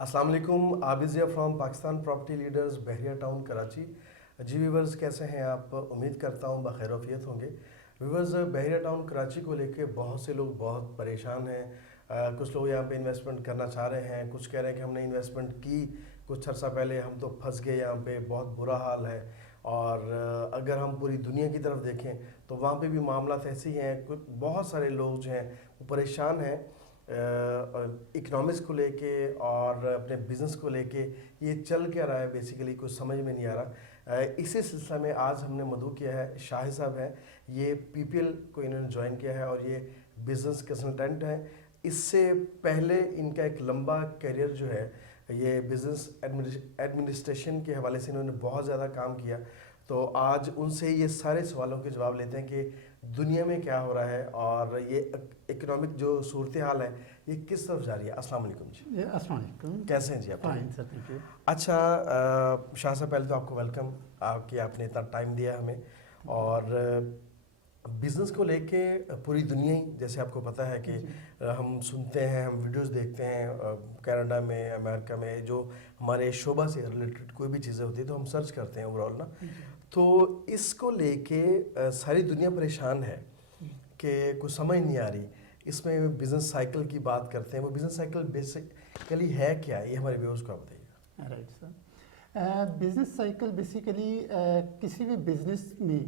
السلام علیکم. Abid Zia from Pakistan property leaders Bahria town Karachi. جی ویورز کیسے ہیں آپ؟ امید کرتا ہوں بخیر وفیت ہوں گے. ویورز بحریہ ٹاؤن کراچی کو لے کے بہت سے لوگ بہت پریشان ہیں. کچھ لوگ یہاں پہ انویسٹمنٹ کرنا چاہ رہے ہیں, کچھ کہہ رہے ہیں کہ ہم نے انویسٹمنٹ کی کچھ عرصہ پہلے, ہم تو پھنس گئے یہاں پہ, بہت برا حال ہے. اور اگر ہم پوری دنیا کی طرف دیکھیں تو وہاں پہ بھی معاملات ایسے ہی ہیں. بہت سارے لوگ جو ہیں وہ پریشان ہیں اکنامکس کو لے کے اور اپنے بزنس کو لے کے. یہ چل کیا رہا ہے بیسیکلی کچھ سمجھ میں نہیں آ رہا. اسی سلسلہ میں آج ہم نے مدعو کیا ہے, شاہد صاحب ہیں, یہ پی پی ایل کو انہوں نے جوائن کیا ہے اور یہ بزنس کنسلٹنٹ ہیں. اس سے پہلے ان کا ایک لمبا کیریئر جو ہے یہ بزنس ایڈمنسٹریشن کے حوالے سے انہوں نے بہت زیادہ کام کیا. تو آج ان سے یہ سارے سوالوں کے جواب لیتے ہیں کہ دنیا میں کیا ہو رہا ہے اور یہ اکنامک جو صورتحال ہے یہ کس طرف جا رہی ہے. السلام علیکم جی. السلام علیکم. کیسے ہیں جی آپ؟ Fine sir, thank you. اچھا شاہ صاحب, پہلے تو آپ کو ویلکم کہ آپ نے اتنا ٹائم دیا ہمیں. اور بزنس کو لے کے پوری دنیا ہی, جیسے آپ کو پتہ ہے کہ ہم سنتے ہیں, ہم ویڈیوز دیکھتے ہیں کینیڈا میں, امریکہ میں, جو ہمارے شعبہ سے ریلیٹڈ کوئی بھی چیزیں ہوتی ہیں تو ہم سرچ کرتے ہیں اوور آل نا. تو اس کو لے کے ساری دنیا پریشان ہے کہ کچھ سمجھ نہیں آ رہی. اس میں بزنس سائیکل کی بات کرتے ہیں, وہ بزنس سائیکل بیسیکلی ہے کیا؟ یہ ہمارے ویورز کو آپ بتائیے. Right sir. Business cycle basically کسی بھی بزنس میں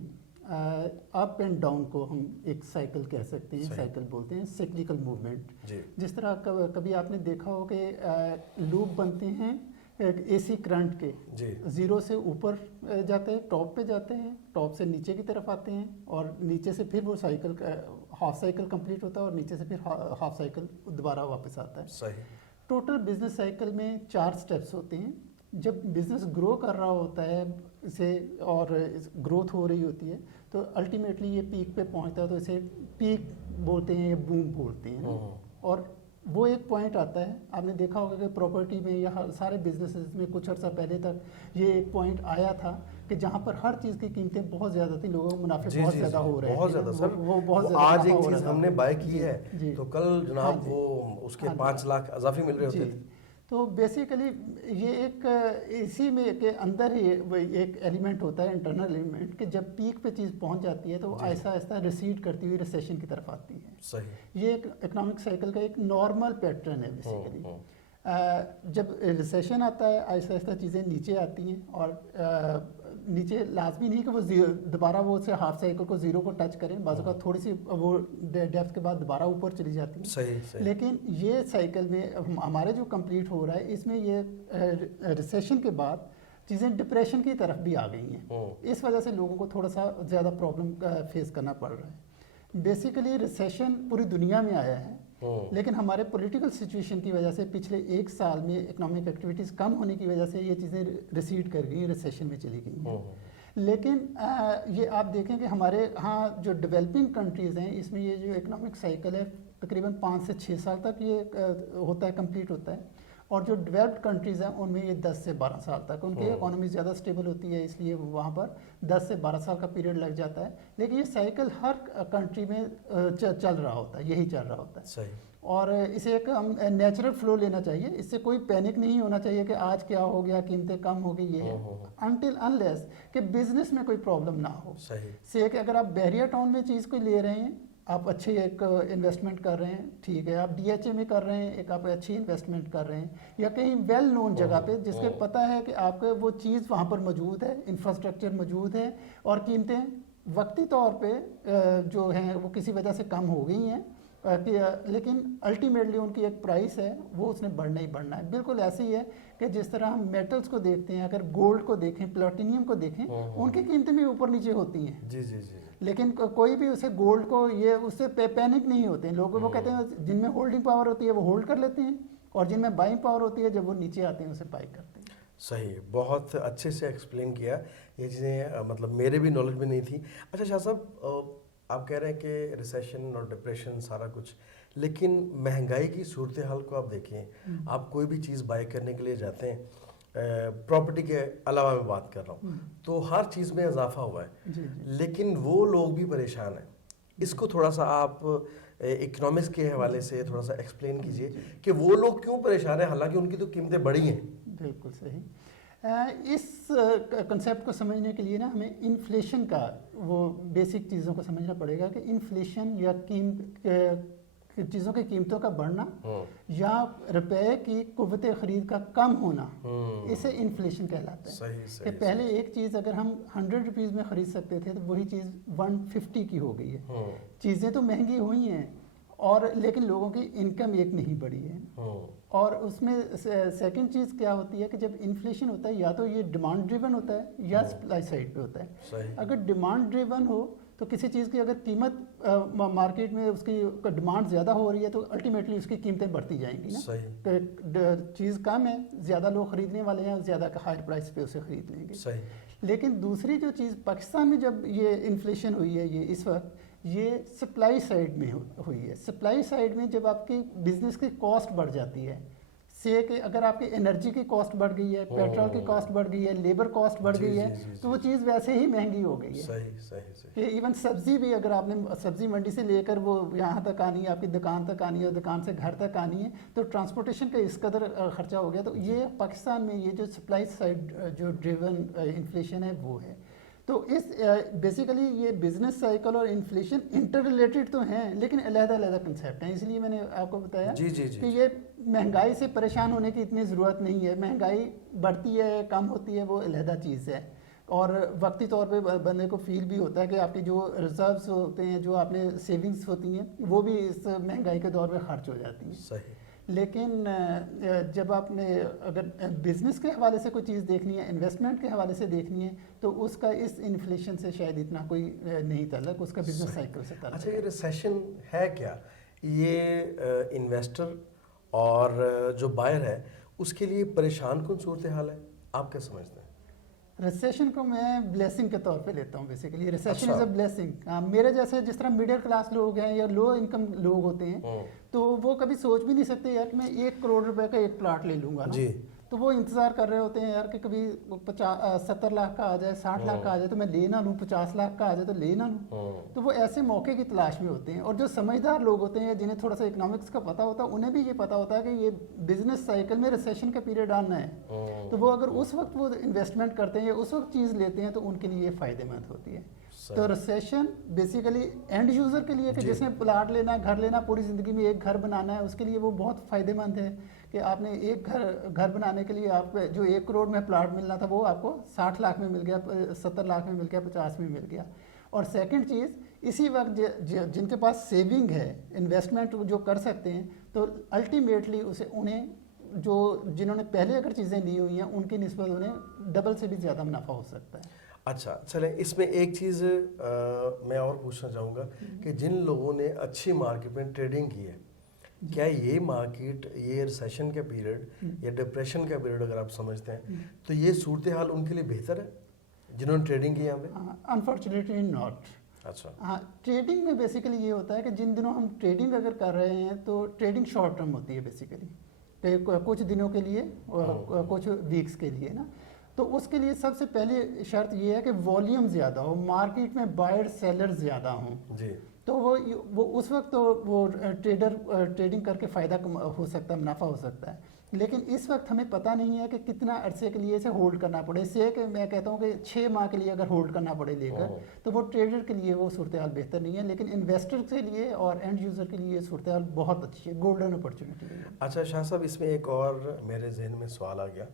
اپ اینڈ ڈاؤن کو ہم ایک سائیکل کہہ سکتے ہیں, سائیکل بولتے ہیں, سائیکلیکل موومنٹ. جس طرح کبھی آپ نے دیکھا ہو کہ لوپ بنتے ہیں اے سی کرنٹ کے, زیرو سے اوپر جاتے ہیں, ٹاپ پہ جاتے ہیں, ٹاپ سے نیچے کی طرف آتے ہیں, اور نیچے سے پھر وہ سائیکل ہاف سائیکل کمپلیٹ ہوتا ہے اور نیچے سے پھر ہاف سائیکل دوبارہ واپس آتا ہے. صحیح. ٹوٹل بزنس سائیکل میں 4 سٹیپس ہوتے ہیں. جب بزنس گرو کر رہا ہوتا ہے اسے اور گروتھ ہو رہی ہوتی ہے تو الٹیمیٹلی یہ پیک پہ پہنچتا ہے, تو اسے پیک بولتے ہیں یا بوم بولتے ہیں. اور وہ ایک پوائنٹ آتا ہے, آپ نے دیکھا ہوگا کہ پراپرٹی میں یا سارے بزنسز میں کچھ عرصہ پہلے تک یہ ایک پوائنٹ آیا تھا کہ جہاں پر ہر چیز کی قیمتیں بہت زیادہ تھیں, لوگوں کو منافع بہت زیادہ ہو رہے ہیں. بہت زیادہ سر, وہ بہت زیادہ آج ایک چیز ہم نے بائی کی ہے تو کل جناب وہ اس کے 5 لاکھ اضافی مل رہے ہوتے تھے. تو بیسیکلی یہ ایک اسی میں کے اندر ہی ایک ایلیمنٹ ہوتا ہے, انٹرنل ایلیمنٹ, کہ جب پیک پہ چیز پہنچ جاتی ہے تو آہستہ آہستہ ریسیڈ کرتی ہوئی ریسیشن کی طرف آتی ہے. صحیح. یہ ایک اکنامک سائیکل کا ایک نارمل پیٹرن ہے بیسیکلی. جب ریسیشن آتا ہے آہستہ آہستہ چیزیں نیچے آتی ہیں, اور نیچے لازمی نہیں کہ وہ دوبارہ وہ سے ہاف سائیکل کو زیرو کو ٹچ کریں, بعض اوقات تھوڑی سی وہ ڈیپتھ کے بعد دوبارہ اوپر چلی جاتی ہیں. صحیح. لیکن یہ سائیکل میں ہمارے جو کمپلیٹ ہو رہا ہے اس میں یہ ریسیشن کے بعد چیزیں ڈپریشن کی طرف بھی آ گئی ہیں. اس وجہ سے لوگوں کو تھوڑا سا زیادہ پرابلم فیس کرنا پڑ رہا ہے. بیسیکلی ریسیشن پوری دنیا میں آیا ہے, لیکن ہمارے پولیٹیکل سچویشن کی وجہ سے پچھلے 1 سال میں اکنامک ایکٹیویٹیز کم ہونے کی وجہ سے یہ چیزیں ریسیڈ کر گئی, ریسیشن میں چلی گئی ہیں. لیکن یہ آپ دیکھیں کہ ہمارے ہاں جو ڈیولپنگ کنٹریز ہیں اس میں یہ جو اکنامک سائیکل ہے تقریباً 5 سے 6 سال تک یہ ہوتا ہے, کمپلیٹ ہوتا ہے. اور جو ڈیولپڈ کنٹریز ہیں ان میں یہ 10 سے 12 سال تک, ان کی اکانومی زیادہ سٹیبل ہوتی ہے اس لیے وہاں پر 10 سے 12 سال کا پیریڈ لگ جاتا ہے. لیکن یہ سائیکل ہر کنٹری میں چل رہا ہوتا ہے, یہی چل رہا ہوتا ہے. صحیح. اور اسے ایک نیچرل فلو لینا چاہیے, اس سے کوئی پینک نہیں ہونا چاہیے کہ آج کیا ہو گیا, قیمتیں کم ہو گئی, یہ ہے انٹل انلیس کہ بزنس میں کوئی پرابلم نہ ہو. صحیح. کہ اگر آپ بحریہ ٹاؤن میں چیز کو لے رہے ہیں, آپ اچھے ایک انویسٹمنٹ کر رہے ہیں, ٹھیک ہے, آپ ڈی ایچ اے میں کر رہے ہیں, ایک آپ اچھی انویسٹمنٹ کر رہے ہیں, یا کہیں ویل نون جگہ پہ جس کے پتہ ہے کہ آپ کو وہ چیز وہاں پر موجود ہے, انفراسٹرکچر موجود ہے, اور قیمتیں وقتی طور پہ جو ہیں وہ کسی وجہ سے کم ہو گئی ہیں, لیکن الٹیمیٹلی ان کی ایک پرائس ہے وہ اس نے بڑھنا ہی بڑھنا ہے. بالکل ایسے ہی ہے کہ جس طرح ہم میٹلز کو دیکھتے ہیں, اگر گولڈ کو دیکھیں, پلاٹینیم کو دیکھیں, ان کی قیمتیں بھی اوپر نیچے ہوتی ہیں. جی. لیکن کوئی بھی اسے گولڈ کو یہ اس سے پینک نہیں ہوتے ہیں. لوگ وہ کہتے ہیں جن میں ہولڈنگ پاور ہوتی ہے وہ ہولڈ کر لیتے ہیں, اور جن میں بائنگ پاور ہوتی ہے جب وہ نیچے آتے ہیں اسے بائی کرتے ہیں. صحیح. بہت اچھے سے ایکسپلین کیا. یہ چیزیں مطلب میرے بھی نالج میں نہیں تھی. اچھا شاہ صاحب, آپ کہہ رہے ہیں کہ ریسیشن اور ڈپریشن سارا کچھ, لیکن مہنگائی کی صورتحال کو آپ دیکھیں, آپ کوئی بھی چیز بائی کرنے کے لیے جاتے ہیں, پراپرٹی کے علاوہ میں بات کر رہا ہوں, تو ہر چیز میں اضافہ ہوا ہے. لیکن وہ لوگ بھی پریشان ہیں. اس کو تھوڑا سا آپ اکنامکس کے حوالے سے تھوڑا سا ایکسپلین کیجیے کہ وہ لوگ کیوں پریشان ہیں حالانکہ ان کی تو قیمتیں بڑھی ہیں. بالکل صحیح. اس کنسیپٹ کو سمجھنے کے لیے نا ہمیں انفلیشن کا وہ بیسک چیزوں کو سمجھنا پڑے گا کہ انفلیشن یا چیزوں کی قیمتوں کا بڑھنا یا روپے کی قوت خرید کا کم ہونا اسے انفلیشن کہلاتا ہے. کہ پہلے ایک چیز اگر ہم 100 روپیز میں خرید سکتے تھے تو وہی چیز 150 کی ہو گئی ہے. چیزیں تو مہنگی ہوئی ہیں اور لیکن لوگوں کی انکم ایک نہیں بڑھی ہے. اور اس میں سیکنڈ چیز کیا ہوتی ہے کہ جب انفلیشن ہوتا ہے یا تو یہ ڈیمانڈ ڈریون ہوتا ہے یا سپلائی سائڈ پہ ہوتا ہے. اگر ڈیمانڈ ڈریون ہو تو کسی چیز کی اگر قیمت مارکیٹ میں اس کی ڈیمانڈ زیادہ ہو رہی ہے تو الٹیمیٹلی اس کی قیمتیں بڑھتی جائیں گی نا. چیز کم ہے, زیادہ لوگ خریدنے والے ہیں, زیادہ ہائر پرائس پہ اسے خرید لیں گے. لیکن دوسری جو چیز پاکستان میں جب یہ انفلیشن ہوئی ہے یہ اس وقت یہ سپلائی سائڈ میں ہوئی ہے. سپلائی سائڈ میں جب آپ کی بزنس کی کاسٹ بڑھ جاتی ہے, سے کہ اگر آپ کی انرجی کی کاسٹ بڑھ گئی ہے, پیٹرول کی کاسٹ بڑھ گئی ہے, لیبر کاسٹ بڑھ گئی ہے, تو وہ چیز ویسے ہی مہنگی ہو گئی ہے. کہ ایون سبزی بھی اگر آپ نے سبزی منڈی سے لے کر وہ یہاں تک آنی ہے, آپ کی دکان تک آنی ہے, اور دکان سے گھر تک آنی ہے, تو ٹرانسپورٹیشن کا اس قدر خرچہ ہو گیا. تو یہ پاکستان میں یہ جو سپلائی سائڈ جو ڈریون انفلیشن ہے وہ ہے. تو اس بیسیکلی یہ بزنس سائیکل اور انفلیشن انٹر ریلیٹڈ تو ہیں لیکن علیحدہ علیحدہ کنسیپٹ ہیں. اس لیے میں نے آپ کو بتایا کہ یہ مہنگائی سے پریشان ہونے کی اتنی ضرورت نہیں ہے. مہنگائی بڑھتی ہے کم ہوتی ہے وہ علیحدہ چیز ہے, اور وقتی طور پہ بندے کو فیل بھی ہوتا ہے کہ آپ کی جو ریزروز ہوتے ہیں, جو آپ نے سیونگز ہوتی ہیں, وہ بھی اس مہنگائی کے دور میں خرچ ہو جاتی ہیں. لیکن جب آپ نے اگر بزنس کے حوالے سے کوئی چیز دیکھنی ہے, انویسٹمنٹ کے حوالے سے دیکھنی ہے, تو اس کا اس انفلیشن سے شاید اتنا کوئی نہیں تعلق, اس کا بزنس سائیکل سے تعلق. اچھا, یہ ریسیشن ہے کیا؟ یہ انویسٹر اور جو بائر ہے اس کے لیے پریشان کن صورتحال ہے, آپ کیا سمجھتے ہیں؟ ریسیشن کو میں بلیسنگ کے طور پہ لیتا ہوں. Basically recession is a blessing. میرے جیسے جس طرح میڈل کلاس لوگ ہیں یا لو انکم لوگ ہوتے ہیں, تو وہ کبھی سوچ بھی نہیں سکتے یار کہ میں 1 کروڑ روپے کا ایک پلاٹ لے لوں گا نا. تو وہ انتظار کر رہے ہوتے ہیں یار کہ کبھی 70 لاکھ کا آ جائے, 60 لاکھ کا آ جائے تو میں لے نہ لوں, 50 لاکھ کا آ جائے تو لے نہ لوں. تو وہ ایسے موقع کی تلاش میں ہوتے ہیں. اور جو سمجھدار لوگ ہوتے ہیں جنہیں تھوڑا سا اکنامکس کا پتہ ہوتا ہے, انہیں بھی یہ پتہ ہوتا ہے کہ یہ بزنس سائیکل میں ریسیشن کا پیریڈ آنا ہے. تو وہ اگر اس وقت وہ انویسٹمنٹ کرتے ہیں یا اس وقت چیز لیتے ہیں تو ان کے لیے یہ فائدہ مند ہوتی ہے. تو ریسیشن بیسیکلی اینڈ یوزر کے لیے کہ جس نے پلاٹ لینا ہے, گھر لینا, پوری زندگی میں ایک گھر بنانا ہے, اس کے لیے وہ بہت فائدہ مند ہے کہ آپ نے ایک گھر بنانے کے لیے آپ جو 1 کروڑ میں پلاٹ ملنا تھا وہ آپ کو 60 لاکھ میں مل گیا, 70 لاکھ میں مل گیا, 50 میں مل گیا. اور سیکنڈ چیز, اسی وقت جن کے پاس سیونگ ہے, انویسٹمنٹ جو کر سکتے ہیں, تو الٹیمیٹلی انہیں جو جنہوں نے پہلے اگر چیزیں لی ہوئی ہیں ان کی نسبت انہیں ڈبل سے بھی زیادہ منافع ہو سکتا ہے. اچھا چلیں, اس میں ایک چیز میں اور پوچھنا چاہوں گا کہ جن لوگوں نے اچھی مارکیٹ میں ٹریڈنگ کی ہے, کیا یہ مارکیٹ, یہ ریسیشن کا پیریڈ یا ڈپریشن کا پیریڈ اگر آپ سمجھتے ہیں تو یہ صورتحال ان کے لیے بہتر ہے جنہوں نے ٹریڈنگ کی یہاں پہ؟ Unfortunately not. اچھا, ہاں, ٹریڈنگ میں بیسیکلی یہ ہوتا ہے کہ جن دنوں ہم ٹریڈنگ اگر کر رہے ہیں تو ٹریڈنگ شارٹ ٹرم ہوتی ہے بیسیکلی, کہ کچھ دنوں کے لیے اور کچھ ویکس کے لیے نا. تو اس کے لیے سب سے پہلی شرط یہ ہے کہ والیوم زیادہ ہو, مارکیٹ میں بائر سیلر زیادہ ہوں. جی, تو وہ اس وقت تو وہ ٹریڈر ٹریڈنگ کر کے فائدہ ہو سکتا ہے, منافع ہو سکتا ہے. لیکن اس وقت ہمیں پتہ نہیں ہے کہ کتنا عرصے کے لیے اسے ہولڈ کرنا پڑے. اس سے کہ میں کہتا ہوں کہ 6 ماہ کے لیے اگر ہولڈ کرنا پڑے لے کر, تو وہ ٹریڈر کے لیے وہ صورتحال بہتر نہیں ہے. لیکن انویسٹر کے لیے اور اینڈ یوزر کے لیے صورتحال بہت اچھی ہے, گولڈن اپرچونیٹی ہے. اچھا شاہ صاحب, اس میں ایک اور میرے ذہن میں سوال آ گیا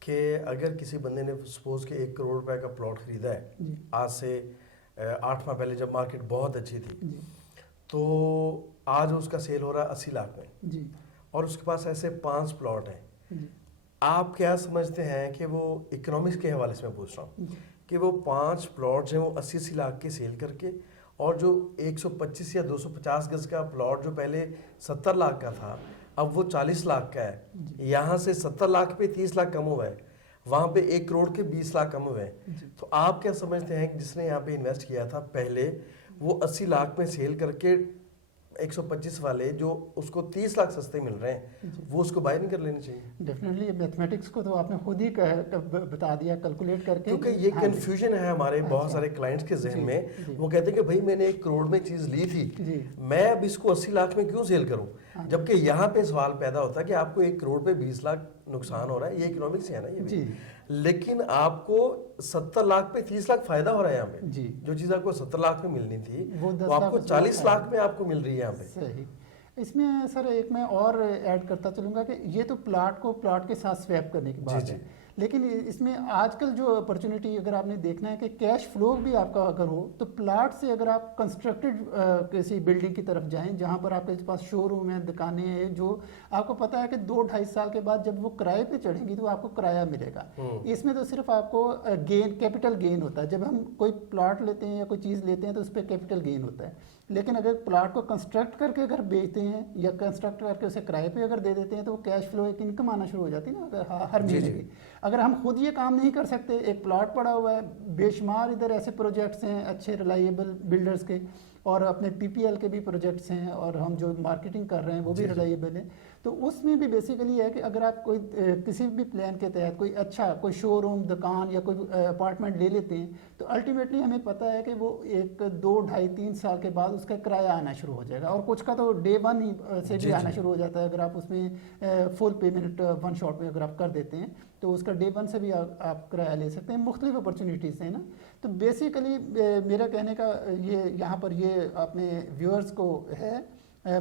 کہ اگر کسی بندے نے سپوز کہ 1 کروڑ روپے کا پلاٹ خریدا ہے آج سے 8 ماہ پہلے جب مارکیٹ بہت اچھی تھی, تو آج اس کا سیل ہو رہا ہے 80 لاکھ میں, اور اس کے پاس ایسے 5 پلاٹ ہیں. آپ کیا سمجھتے ہیں کہ وہ اکنامکس کے حوالے سے میں پوچھ رہا ہوں کہ وہ 5 پلاٹس ہیں وہ 80 لاکھ کے سیل کر کے, اور جو 125 یا 250 گز کا پلاٹ جو پہلے 70 لاکھ کا تھا اب وہ 40 لاکھ کا ہے, یہاں سے 70 لاکھ پہ 30 لاکھ کم ہوا ہے, وہاں پہ 1 کروڑ کے 20 لاکھ کم ہوئے ہیں. تو آپ کیا سمجھتے ہیں کہ جس نے یہاں پہ انویسٹ کیا تھا پہلے وہ 80 لاکھ میں سیل کر کے 125 والے جو اس کو 30 لاکھ سستے مل رہے ہیں وہ اس کو بائی نہیں کر لینے چاہیے؟ ڈیفینیٹلی میتھمیٹکس کو تو آپ نے خود ہی بتا دیا کیلکولیٹ کر کے، کیونکہ یہ کنفیوژن ہے ہمارے بہت سارے کلائنٹس کے ذہن میں. وہ کہتے ہیں کہ بھائی میں نے 1 کروڑ میں چیز لی تھی، میں اب اس کو 80 لاکھ میں کیوں سیل کروں؟ جبکہ یہاں پہ سوال پیدا ہوتا ہے کہ آپ کو 1 کروڑ پہ 20 لاکھ نقصان ہو رہا ہے. یہ اکنامکس ہے نا یہ بھی. لیکن آپ کو 70 لاکھ پہ 30 لاکھ فائدہ ہو رہا ہے یہاں پہ. جو چیز آپ کو 70 لاکھ میں ملنی تھی وہ آپ کو 40 لاکھ میں آپ کو مل رہی ہے یہاں پہ. صحیح. اس میں سر ایک میں اور ایڈ کرتا چلوں گا کہ یہ تو پلاٹ کے ساتھ سویپ کرنے کی بات ہے، لیکن اس میں آج کل جو اپرچونٹی اگر آپ نے دیکھنا ہے کہ کیش فلو بھی آپ کا اگر ہو تو پلاٹ سے اگر آپ کنسٹرکٹڈ کسی بلڈنگ کی طرف جائیں جہاں پر آپ کے پاس شو روم ہیں، دکانیں ہیں، جو آپ کو پتا ہے کہ 2-2.5 سال کے بعد جب وہ کرائے پہ چڑھیں گی تو آپ کو کرایہ ملے گا. اس میں تو صرف آپ کو کیپٹل گین ہوتا ہے. جب ہم کوئی پلاٹ لیتے ہیں یا کوئی چیز لیتے ہیں تو اس پہ کیپٹل گین ہوتا ہے. لیکن اگر پلاٹ کو کنسٹرکٹ کر کے اگر بیچتے ہیں یا کنسٹرکٹ کر کے اسے کرائے پہ اگر دے دیتے ہیں تو وہ کیش فلو ایک انکم آنا شروع ہو جاتی ہے نا ہر مہینے کی. اگر ہم خود یہ کام نہیں کر سکتے، ایک پلاٹ پڑا ہوا ہے، بے شمار ادھر ایسے پروجیکٹس ہیں اچھے ریلائیبل بلڈرز کے، اور اپنے پی پی ایل کے بھی پروجیکٹس ہیں، اور ہم جو مارکیٹنگ کر رہے ہیں وہ بھی ریلائیبل ہیں. تو اس میں بھی بیسیکلی ہے کہ اگر آپ کوئی کسی بھی پلان کے تحت کوئی اچھا کوئی شو روم، دکان یا کوئی اپارٹمنٹ لے لیتے ہیں تو الٹیمیٹلی ہمیں پتہ ہے کہ وہ 1, 2, 2.5, 3 سال کے بعد اس کا کرایہ آنا شروع ہو جائے گا. اور کچھ کا تو ڈے 1 ہی سے بھی آنا شروع ہو جاتا ہے. اگر آپ اس میں فل پیمنٹ 1 شاٹ میں اگر آپ کر دیتے ہیں تو اس کا ڈے 1 سے بھی آپ کرایہ لے سکتے ہیں. مختلف اپرچونیٹیز ہیں نا. تو بیسیکلی میرا کہنے کا یہ یہاں پر یہ اپنے ویورز کو ہے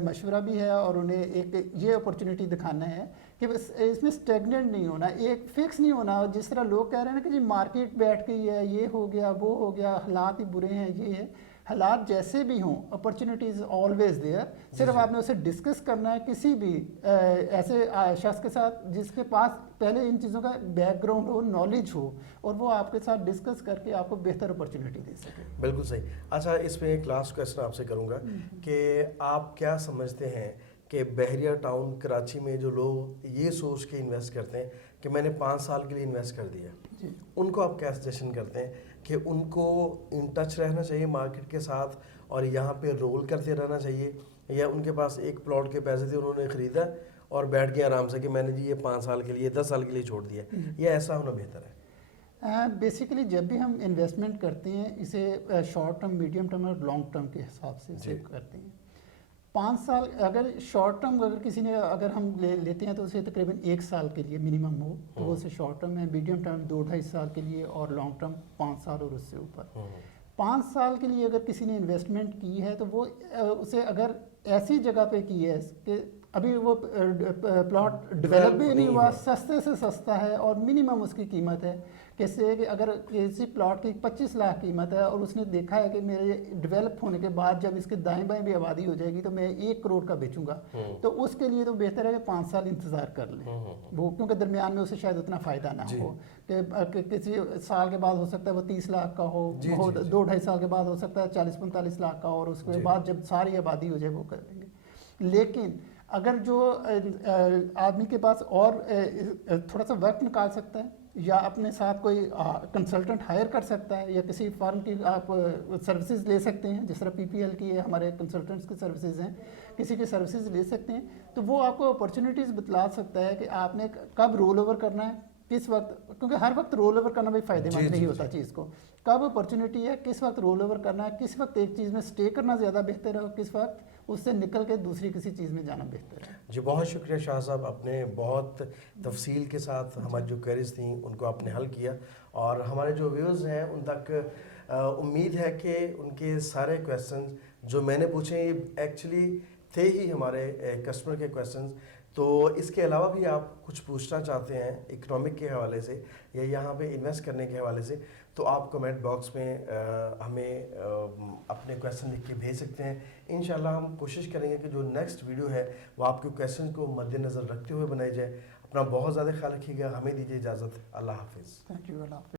مشورہ بھی ہے، اور انہیں ایک یہ اپرچونیٹی دکھانا ہے کہ اس میں اسٹیگننٹ نہیں ہونا، ایک فکس نہیں ہونا. جس طرح لوگ کہہ رہے ہیں نا کہ جی مارکیٹ بیٹھ گئی ہے، یہ ہو گیا، وہ ہو گیا، حالات ہی برے ہیں، یہ ہے. حالات جیسے بھی ہوں اپرچونیٹیز آلویز دیئر. صرف آپ نے اسے ڈسکس کرنا ہے کسی بھی ایسے شخص کے ساتھ جس کے پاس پہلے ان چیزوں کا بیک گراؤنڈ ہو، نالج ہو، اور وہ آپ کے ساتھ ڈسکس کر کے آپ کو بہتر اپرچونیٹی دے سکے. بالکل صحیح. اچھا، اس میں ایک لاسٹ کویسچن آپ سے کروں گا کہ آپ کیا سمجھتے ہیں کہ بحریہ ٹاؤن کراچی میں جو لوگ یہ سوچ کے انویسٹ کرتے ہیں کہ میں نے 5 سال کے لیے انویسٹ کر دیا، ان کو آپ کیا سجیشن کرتے ہیں کہ ان کو ان ٹچ رہنا چاہیے مارکیٹ کے ساتھ اور یہاں پہ رول کرتے رہنا چاہیے، یا ان کے پاس ایک پلاٹ کے پیسے تھے انہوں نے خریدا اور بیٹھ گیا آرام سے کہ میں نے جی یہ 5 سال کے لیے 10 سال کے لیے چھوڑ دیا، یہ ایسا ہونا بہتر ہے؟ بیسیکلی جب بھی ہم انویسٹمنٹ کرتے ہیں اسے شارٹ ٹرم، میڈیم ٹرم اور لانگ ٹرم کے حساب سے کرتے ہیں. 5 سال اگر شارٹ ٹرم اگر کسی نے اگر ہم لیتے ہیں تو اسے تقریباً 1 سال کے لیے منیمم ہو تو وہ اسے شارٹ ٹرم ہے. میڈیم ٹرم 2-2.5 سال کے لیے، اور لانگ ٹرم 5 سال اور اس سے اوپر. 5 سال کے لیے اگر کسی نے انویسٹمنٹ کی ہے تو وہ اسے اگر ایسی جگہ پہ کی ہے کہ ابھی وہ پلاٹ ڈیولپ بھی نہیں ہوا، سستے سے سستا ہے، اور منیمم اس کی قیمت ہے کیسے کہ اگر کسی پلاٹ کی 25 لاکھ قیمت ہے اور اس نے دیکھا ہے کہ میرے ڈیولپ ہونے کے بعد جب اس کے دائیں بائیں بھی آبادی ہو جائے گی تو میں 1 کروڑ کا بیچوں گا، تو اس کے لیے تو بہتر ہے کہ 5 سال انتظار کر لیں وہ، کیونکہ درمیان میں اسے شاید اتنا فائدہ نہ ہو کہ کسی سال کے بعد ہو سکتا ہے وہ 30 لاکھ کا ہو، 2-2.5 سال کے بعد ہو سکتا ہے 40-45 لاکھ کا، اور اس کے بعد جب ساری آبادی ہو جائے وہ کر لیں گے. لیکن اگر جو آدمی کے پاس اور تھوڑا سا وقت نکال سکتا ہے یا اپنے ساتھ کوئی کنسلٹنٹ ہائر کر سکتا ہے یا کسی فرم کی آپ سروسز لے سکتے ہیں، جس طرح پی پی ایل کی ہے، ہمارے کنسلٹنٹس کی سروسز ہیں، کسی کی سروسز لے سکتے ہیں، تو وہ آپ کو اپرچونیٹیز بتلا سکتا ہے کہ آپ نے کب رول اوور کرنا ہے، کس وقت، کیونکہ ہر وقت رول اوور کرنا بھی فائدہ مند نہیں ہوتا چیز کو. کب اپرچونیٹی ہے، کس وقت رول اوور کرنا ہے، کس وقت ایک چیز میں سٹے کرنا زیادہ بہتر ہے، اور کس وقت اس سے نکل کے دوسری کسی چیز میں جانا بہتر ہے. جی بہت شکریہ شاہ صاحب، آپ نے بہت تفصیل کے ساتھ ہماری جو کوئریز تھیں ان کو آپ نے حل کیا، اور ہمارے جو ویورز ہیں ان تک امید ہے کہ ان کے سارے کویسچنز جو میں نے پوچھے یہ ایکچولی تھے ہی ہمارے کسٹمر کے کویسچنز. تو اس کے علاوہ بھی آپ کچھ پوچھنا چاہتے ہیں اکنامک کے حوالے سے یا یہاں پہ انویسٹ کرنے کے حوالے سے تو آپ کمنٹ باکس میں ہمیں اپنے کویسچن لکھ کے بھیج سکتے ہیں. انشاءاللہ ہم کوشش کریں گے کہ جو نیکسٹ ویڈیو ہے وہ آپ کے کویسچن کو مد نظر رکھتے ہوئے بنائی جائے. اپنا بہت زیادہ خیال رکھیے گا. ہمیں دیجیے اجازت. اللہ حافظ. Thank you. اللہ حافظ.